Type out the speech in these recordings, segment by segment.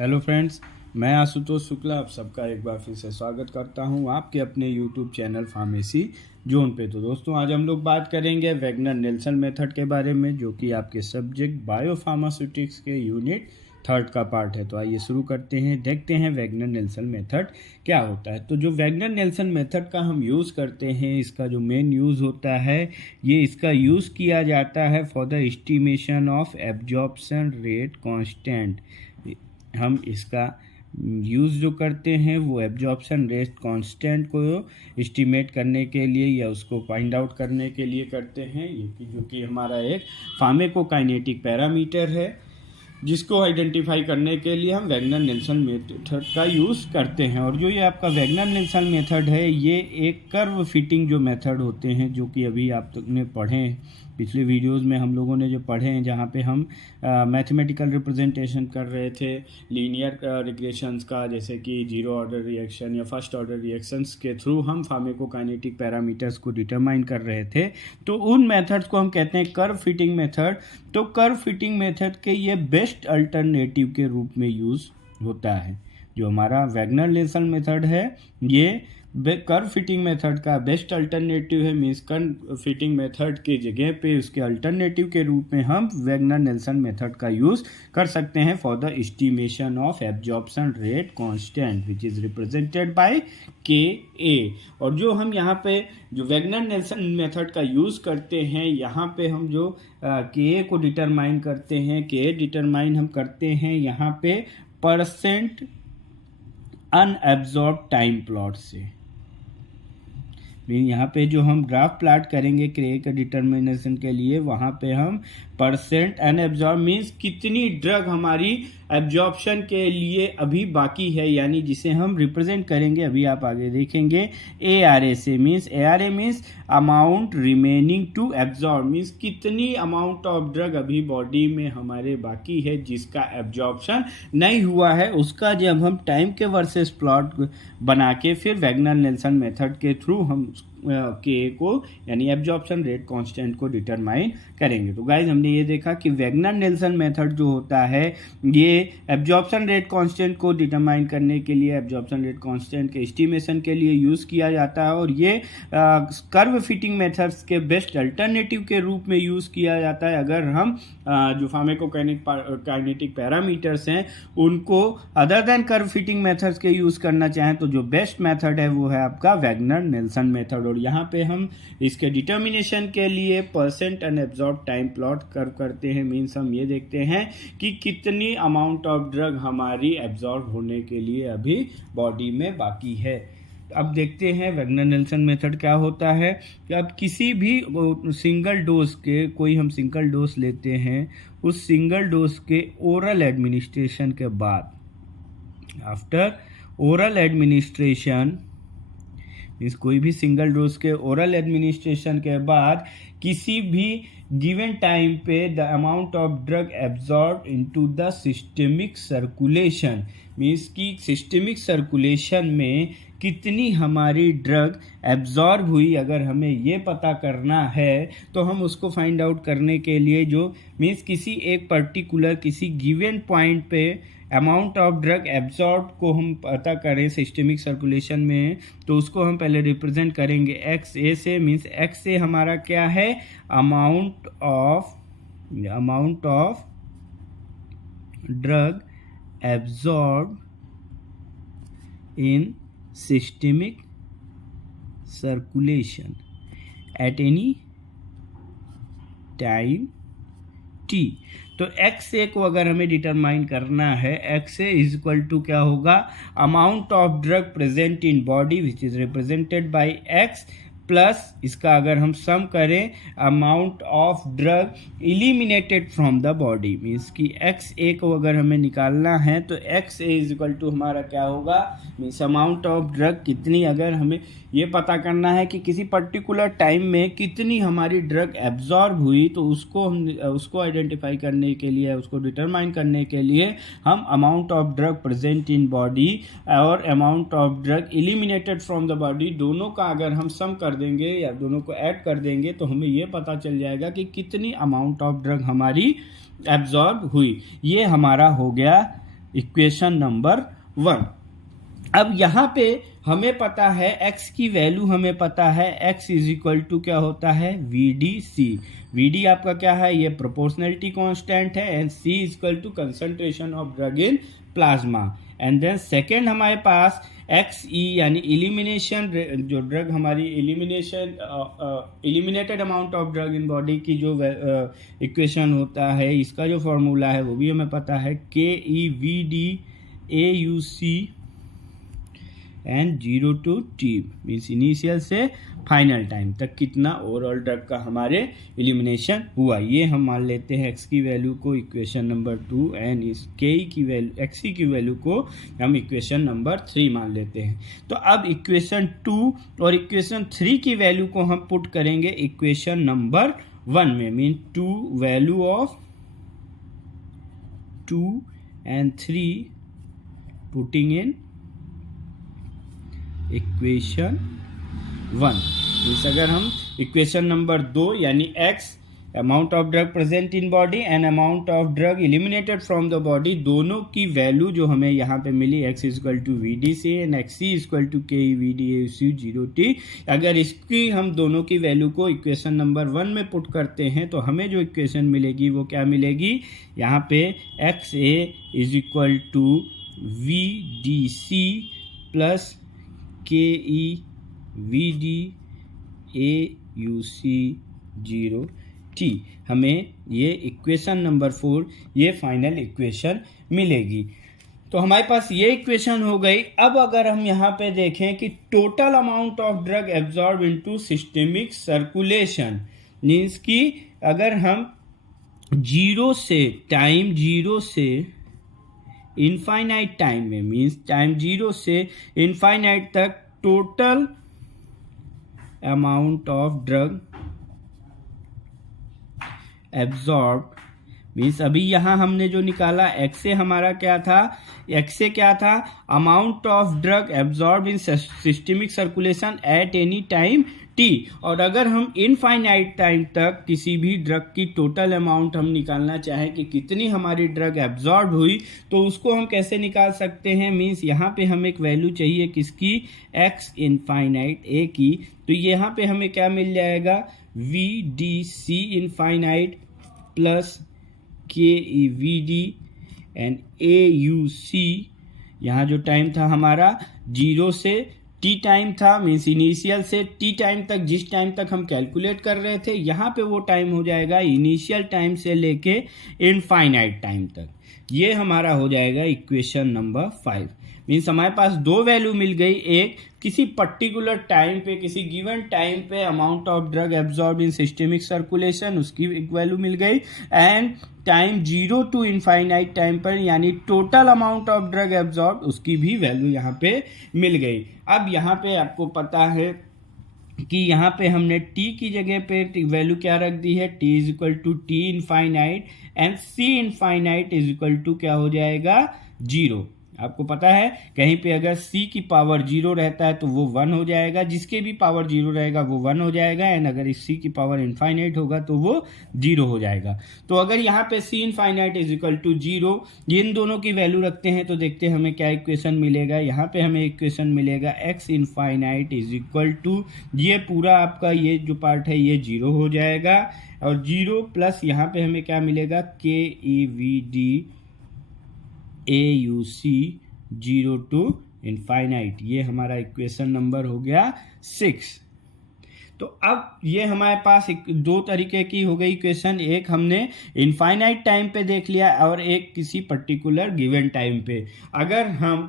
Hello friends, मैं आशुतोष शुक्ला आप सबका एक बार फिर से स्वागत करता हूं आपके अपने यूट्यूब चैनल फार्मेसी जोन पे। तो दोस्तों, आज हम लोग बात करेंगे वैगनर नेल्सन मेथड के बारे में, जो कि आपके सब्जेक्ट बायोफार्मास्यूटिक्स के यूनिट 3 का पार्ट है। तो आइए शुरू करते हैं, देखते हैं वैगनर नेल्सन मेथड क्या होता है। तो जो वैगनर नेल्सन मेथड का हम यूज़ करते हैं, इसका जो मेन यूज़ होता है, ये इसका यूज़ किया जाता है for the estimation of absorption rate constant. हम इसका यूज़ जो करते हैं वो एब्जॉर्प्शन रेट कांस्टेंट को एस्टिमेट करने के लिए या उसको फाइंड आउट करने के लिए करते हैं, ये जो कि हमारा एक फार्माकोकाइनेटिक पैरामीटर है, जिसको आइडेंटिफाई करने के लिए हम वैगनर नेल्सन मेथड का यूज़ करते हैं। और जो ये आपका वैगनर नेल्सन मेथड है, ये एक कर्व फिटिंग जो मेथड होते हैं, जो कि अभी आपने पढ़े हैं पिछले वीडियोस में, हम लोगों ने जो पढ़े हैं, जहाँ पे हम मैथमेटिकल रिप्रेजेंटेशन कर रहे थे लीनियर रिग्रेशंस का, जैसे कि जीरो ऑर्डर रिएक्शन या फर्स्ट ऑर्डर रिएक्शंस के थ्रू हम फार्माकोकाइनेटिक पैरामीटर्स को डिटरमाइन कर रहे थे। तो उन मेथड्स को हम कहते हैं कर्व फिटिंग मेथड। तो कर्व फिटिंग मेथड के ये बेस्ट अल्टरनेटिव के रूप में यूज़ होता है। जो हमारा वैगनर नेल्सन मेथड है, ये कर्व फिटिंग मेथड का बेस्ट अल्टरनेटिव है। मीन्स कर्व फिटिंग मेथड के जगह पे उसके अल्टरनेटिव के रूप में हम वैगनर नेल्सन मेथड का यूज़ कर सकते हैं for the estimation of absorption rate constant which is represented by के। और जो हम यहाँ पे जो वैगनर नेल्सन मेथड का यूज़ करते हैं, यहाँ पे हम जो के को डिटरमाइन करते हैं, के डिटरमाइन हम करते हैं यहाँ पे परसेंट अनएब्जॉर्ब टाइम प्लॉट से। यहाँ पे जो हम ग्राफ प्लाट करेंगे के का डिटर्मिनेशन के लिए, वहाँ पे हम परसेंट अनएब्जॉर्ब मीन्स कितनी ड्रग हमारी एब्जॉर्प्शन के लिए अभी बाकी है, यानी जिसे हम रिप्रेजेंट करेंगे, अभी आप आगे देखेंगे, ARA से। Means ARA means amount remaining to absorb, means कितनी अमाउंट ऑफ ड्रग अभी बॉडी में हमारे बाकी है जिसका एब्जॉर्प्शन नहीं हुआ है। उसका जब हम टाइम के वर्सेस प्लॉट बना के फिर वैगनर नेल्सन मेथड के थ्रू हम के को यानी एब्जॉर्प्शन रेट कांस्टेंट को डिटरमाइन करेंगे। तो गाइज, हमने ये देखा कि वैगनर नेल्सन मेथड जो होता है, ये एब्जॉर्प्शन रेट कांस्टेंट को डिटरमाइन करने के लिए, एब्जॉर्प्शन रेट कांस्टेंट के एस्टिमेशन के लिए यूज़ किया जाता है। और ये कर्व फिटिंग मेथड्स के बेस्ट अल्टरनेटिव के रूप में यूज़ किया जाता है। अगर हम जो फार्माकोकाइनेटिक पैरामीटर्स हैं उनको other than curve fitting methods के यूज़ करना चाहें, तो जो बेस्ट मेथड है वो है आपका वैगनर नेल्सन मेथड। और यहाँ पे हम इसके डिटर्मिनेशन के लिए percent unabsorbed time plot curve करते हैं। मीन्स हम ये देखते हैं कि कितनी अमाउंट ऑफ ड्रग हमारी एब्जॉर्ब होने के लिए अभी बॉडी में बाकी है। अब देखते हैं वैगनर नेल्सन मेथड क्या होता है कि अब किसी भी सिंगल डोज के, कोई हम सिंगल डोज लेते हैं, उस सिंगल डोज के ओरल एडमिनिस्ट्रेशन के बाद, आफ्टर ओरल एडमिनिस्ट्रेशन मीन्स कोई भी सिंगल डोज के ओरल एडमिनिस्ट्रेशन के बाद किसी भी गिवन टाइम पे the amount of drug absorb into the systemic circulation, means कि सिस्टेमिक सर्कुलेशन में कितनी हमारी ड्रग एब्जॉर्ब हुई, अगर हमें ये पता करना है तो हम उसको फाइंड आउट करने के लिए जो मीन्स किसी एक पर्टिकुलर किसी गिवन पॉइंट पे अमाउंट ऑफ ड्रग एब्जॉर्ब को हम पता करें सिस्टेमिक सर्कुलेशन में, तो उसको हम पहले रिप्रेजेंट करेंगे XA से। मीन्स XA हमारा क्या है, amount of drug absorb in systemic circulation eight any time T। तो XA को अगर हमें डिटरमाइन करना है, XA इज इक्वल टू क्या होगा, amount of drug present in body which is represented by X plus इसका अगर हम सम करें amount of drug eliminated from the body. Means कि XA को अगर हमें निकालना है तो XA इज इक्वल टू हमारा क्या होगा, मीन्स अमाउंट ऑफ ड्रग कितनी, अगर हमें ये पता करना है कि किसी पर्टिकुलर टाइम में कितनी हमारी ड्रग एब्जॉर्ब हुई, तो उसको आइडेंटिफाई करने के लिए, उसको डिटरमाइन करने के लिए हम amount of drug present in body और amount of drug eliminated from the body, दोनों का अगर हम सम कर देंगे या दोनों को ऐड कर देंगे तो हमें ये पता चल जाएगा कि कितनी अमाउंट ऑफ ड्रग हमारी एब्जॉर्ब हुई। ये हमारा हो गया इक्वेशन नंबर 1। अब यहाँ पे हमें पता है x की वैल्यू हमें पता है, x इज इक्वल टू क्या होता है VDC। VD आपका क्या है, ये प्रोपोर्शनलिटी कांस्टेंट है, and C is equal to concentration of drug in plasma. And then second हमारे पास XE यानी इलिमिनेशन, जो ड्रग हमारी eliminated amount of drug in body की जो इक्वेशन होता है, इसका जो फॉर्मूला है वो भी हमें पता है, KEVD AUC and 0 to T means initial से फाइनल टाइम तक कितना ओवरऑल ड्रग का हमारे एलिमिनेशन हुआ। ये हम मान लेते हैं x की वैल्यू को इक्वेशन नंबर 2 एंड इस के की वैल्यू XE की वैल्यू को हम इक्वेशन नंबर 3 मान लेते हैं। तो अब इक्वेशन 2 और इक्वेशन 3 की वैल्यू को हम पुट करेंगे इक्वेशन नंबर 1 में, mean 2 value of 2 and 3 putting in equation 1। Means अगर हम इक्वेशन नंबर 2 यानी x amount of drug present in body and amount of drug eliminated from the body, दोनों की वैल्यू जो हमें यहाँ पे मिली, x equal to VDC and XE equal to KEVD AUC 0T, अगर इसकी हम दोनों की वैल्यू को इक्वेशन नंबर 1 में पुट करते हैं तो हमें जो इक्वेशन मिलेगी वो क्या मिलेगी, यहाँ पे XA is equal to VDC plus KEVD AUC 0T, हमें ये इक्वेशन नंबर 4 ये फाइनल इक्वेशन मिलेगी। तो हमारे पास ये इक्वेशन हो गई। अब अगर हम यहाँ पे देखें कि total amount of drug absorb into systemic circulation, means कि अगर हम टाइम जीरो से इनफाइनाइट टाइम में, मीन्स टाइम 0 से इनफाइनाइट तक total amount of drug absorb, means अभी यहाँ हमने जो निकाला x से हमारा क्या था, x से क्या था, amount of drug absorb in systemic circulation eight any time t। और अगर हम इनफाइनाइट टाइम तक किसी भी ड्रग की टोटल अमाउंट हम निकालना चाहें कि कितनी हमारी ड्रग एब्जॉर्ब हुई, तो उसको हम कैसे निकाल सकते हैं, मीन्स यहाँ पे हमें एक वैल्यू चाहिए किसकी, x इनफाइनाइट a की। तो यहाँ पे हमें क्या मिल जाएगा, VDC infinite plus KEVD and AUC, यहाँ जो टाइम था हमारा 0 से T टाइम था, मीन्स इनिशियल से T टाइम तक, जिस टाइम तक हम कैलकुलेट कर रहे थे, यहाँ पे वो टाइम हो जाएगा इनिशियल टाइम से लेके इनफाइनाइट टाइम तक। ये हमारा हो जाएगा इक्वेशन नंबर 5। मीन्स हमारे पास दो वैल्यू मिल गई, एक किसी पर्टिकुलर टाइम पे, किसी गिवन टाइम पे amount of drug absorb in systemic circulation, उसकी एक वैल्यू मिल गई, and time 0 to infinite time पर यानी total amount of drug absorb, उसकी भी वैल्यू यहाँ पे मिल गई। अब यहाँ पे आपको पता है कि यहाँ पे हमने t की जगह पे वैल्यू क्या रख दी है, t is equal to T infinite and C infinite is equal to क्या हो जाएगा, 0। आपको पता है कहीं पे अगर C की पावर 0 रहता है तो वो 1 हो जाएगा, जिसके भी पावर 0 रहेगा वो 1 हो जाएगा, एंड अगर इस C की पावर इनफाइनाइट होगा तो वो 0 हो जाएगा। तो अगर यहाँ पे C infinite is equal to 0, इन दोनों की वैल्यू रखते हैं तो देखते हैं हमें क्या इक्वेशन मिलेगा। यहाँ पे हमें इक्वेशन मिलेगा x infinite is equal to, ये पूरा आपका ये जो पार्ट है ये 0 हो जाएगा, और 0 प्लस यहाँ पे हमें क्या मिलेगा, KEVD AUC 0 to इनफाइनाइट। ये हमारा इक्वेशन नंबर हो गया 6। तो अब ये हमारे पास दो तरीके की हो गई इक्वेशन, एक हमने इनफाइनाइट टाइम पे देख लिया और एक किसी पर्टिकुलर गिवन टाइम पे। अगर हम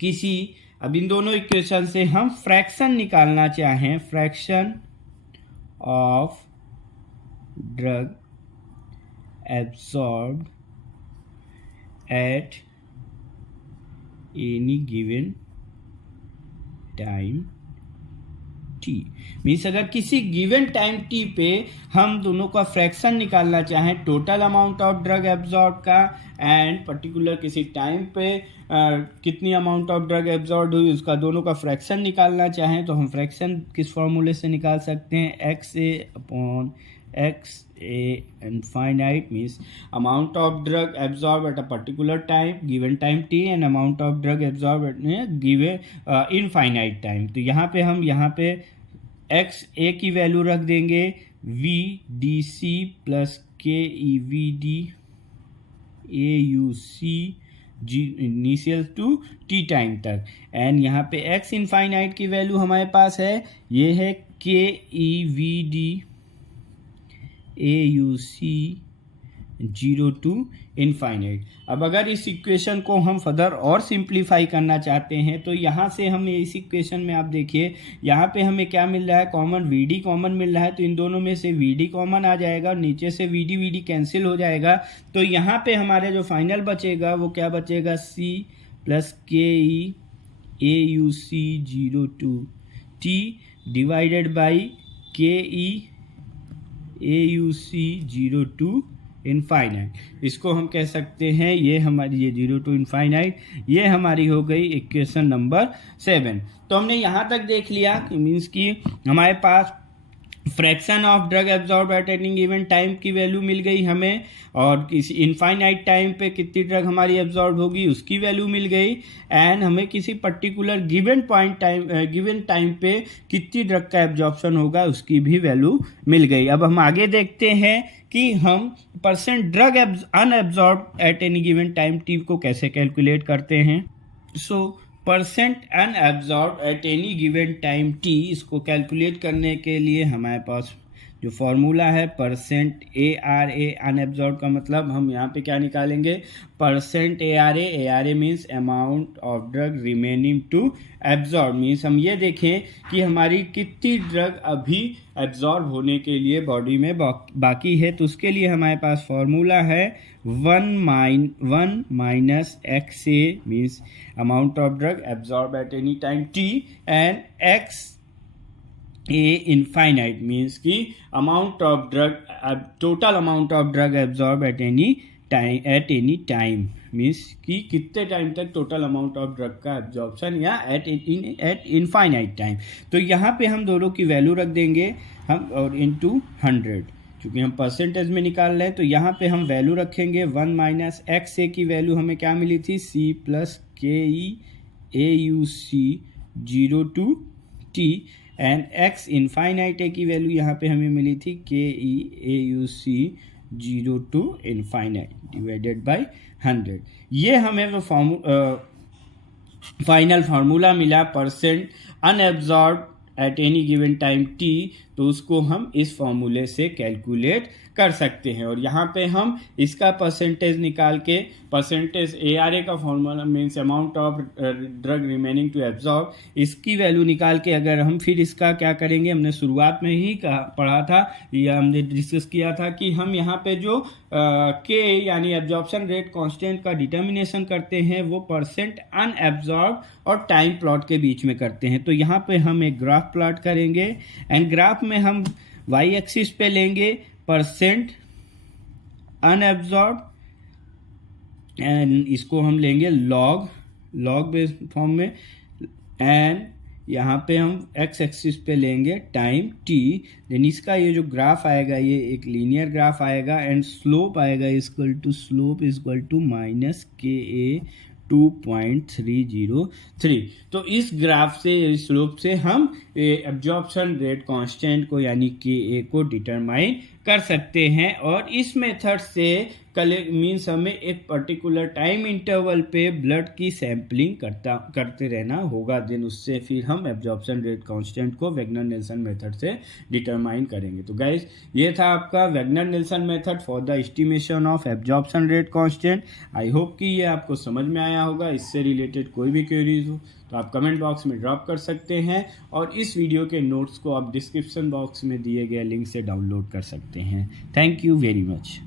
किसी, अब इन दोनों इक्वेशन से हम फ्रैक्शन निकालना चाहें, fraction of drug absorbed at any given time t, means अगर किसी गिवन टाइम t पे हम दोनों का फ्रैक्शन निकालना चाहें, total amount of drug absorb का एंड पर्टिकुलर किसी टाइम पे कितनी अमाउंट ऑफ ड्रग एब्जॉर्ब हुई उसका, दोनों का फ्रैक्शन निकालना चाहें, तो हम फ्रैक्शन किस फॉर्मूले से निकाल सकते हैं, XA upon x a infinite means amount of drug absorbed at a particular time given time t and amount of drug absorbed at given infinite time. तो यहाँ पे हम यहाँ पे x a की वैल्यू रख देंगे v d c plus k e v d a u c initial to T time तक, एंड यहाँ पे x इनफाइनाइट की वैल्यू हमारे पास है, ये है k e v d a you see 0 to infinite. अब अगर इस इक्वेशन को हम फर्दर और सिंप्लीफाई करना चाहते हैं तो यहाँ से हमें इस इक्वेशन में आप देखिए यहाँ पे हमें क्या मिल रहा है, कॉमन वी डी कॉमन मिल रहा है, तो इन दोनों में से वी डी कॉमन आ जाएगा और नीचे से वी डी कैंसिल हो जाएगा. तो यहाँ पे हमारे जो फाइनल बचेगा वो क्या बचेगा, C plus K E A you see 0 to T divided by K E A you see 0 to infinite. इसको हम कह सकते हैं ये हमारी ये 0 टू इनफाइनाइट, ये हमारी हो गई इक्वेशन नंबर 7. तो हमने यहाँ तक देख लिया कि मीन्स कि हमारे पास fraction of drug absorb at any given time की वैल्यू मिल गई हमें, और किसी इनफाइनाइट टाइम पे कितनी ड्रग हमारी एब्जॉर्ब होगी उसकी वैल्यू मिल गई, एंड हमें किसी पर्टिकुलर गिवन टाइम पे कितनी ड्रग का एब्जॉर्प्शन होगा उसकी भी वैल्यू मिल गई. अब हम आगे देखते हैं कि हम percent drug unabsorbed at any given time T को कैसे कैलकुलेट करते हैं. So percent unabsorbed at any given time T, इसको कैलकुलेट करने के लिए हमारे पास जो फॉर्मूला है percent A R A unabsorbed का मतलब हम यहाँ पे क्या निकालेंगे, percent A R A means amount of drug remaining to absorb. Means हम ये देखें कि हमारी कितनी ड्रग अभी एब्जॉर्ब होने के लिए बॉडी में बाकी है. तो उसके लिए हमारे पास फॉर्मूला है 1 minus X A means amount of drug absorb at any time T, and X A infinite means की amount of drug, total amount of drug absorb at any time means कि कितने टाइम तक total amount of drug का absorption या at infinite time. तो यहाँ पे हम दोनों की वैल्यू रख देंगे हम और इनटू 100, क्योंकि हम परसेंटेज में निकाल रहे हैं. तो यहाँ पे हम वैल्यू रखेंगे 1 माइनस एक्स ए की वैल्यू हमें क्या मिली थी, C plus K E A you see 0 to T, and X infinite A की वैल्यू यहाँ पे हमें मिली थी K E A you see 0 to infinite divided by 100. ये हमें वो फाइनल फार्मूला मिला percent unabsorbed at any given time T, तो उसको हम इस फॉर्मूले से कैलकुलेट कर सकते हैं. और यहाँ पे हम इसका परसेंटेज निकाल के, परसेंटेज ए आर ए का formula means amount of drug remaining to absorb, इसकी वैल्यू निकाल के अगर हम फिर इसका क्या करेंगे, हमने शुरुआत में ही पढ़ा था या हमने डिस्कस किया था कि हम यहाँ पे जो के यानी एब्जॉर्प्शन रेट कांस्टेंट का डिटर्मिनेशन करते हैं वो परसेंट अनएब्जॉर्ब और टाइम प्लॉट के बीच में करते हैं. तो यहाँ पे हम एक ग्राफ प्लॉट करेंगे, एंड ग्राफ में हम वाई एक्सिस पे लेंगे परसेंट अनएब्जॉर्ब, एंड इसको हम लेंगे लॉग बेस फॉर्म में, एंड यहाँ पे हम एक्स एक्सिस पे लेंगे टाइम टी. देन इसका ये जो ग्राफ आएगा ये एक लीनियर ग्राफ आएगा, एंड स्लोप आएगा स्लोप इक्वल टू माइनस के ए 2.303. तो इस ग्राफ से, इस स्लोप से हम एब्जॉर्प्शन रेट कांस्टेंट को यानी के ए को डिटरमाइन कर सकते हैं. और इस मेथड से मीन्स हमें एक पर्टिकुलर टाइम इंटरवल पे ब्लड की सैम्पलिंग करते रहना होगा. देन उससे फिर हम एब्जॉर्प्शन रेट कांस्टेंट को वेगनर-नेल्सन मेथड से डिटरमाइन करेंगे. तो गाइज ये था आपका Wegener-Nelson method for the estimation of absorption rate constant. I hope कि ये आपको समझ में आया होगा. इससे रिलेटेड कोई भी क्वेरीज हो तो आप कमेंट बॉक्स में ड्रॉप कर सकते हैं, और इस वीडियो के नोट्स को आप डिस्क्रिप्शन बॉक्स में दिए गए लिंक से डाउनलोड कर सकते हैं. Thank you very much.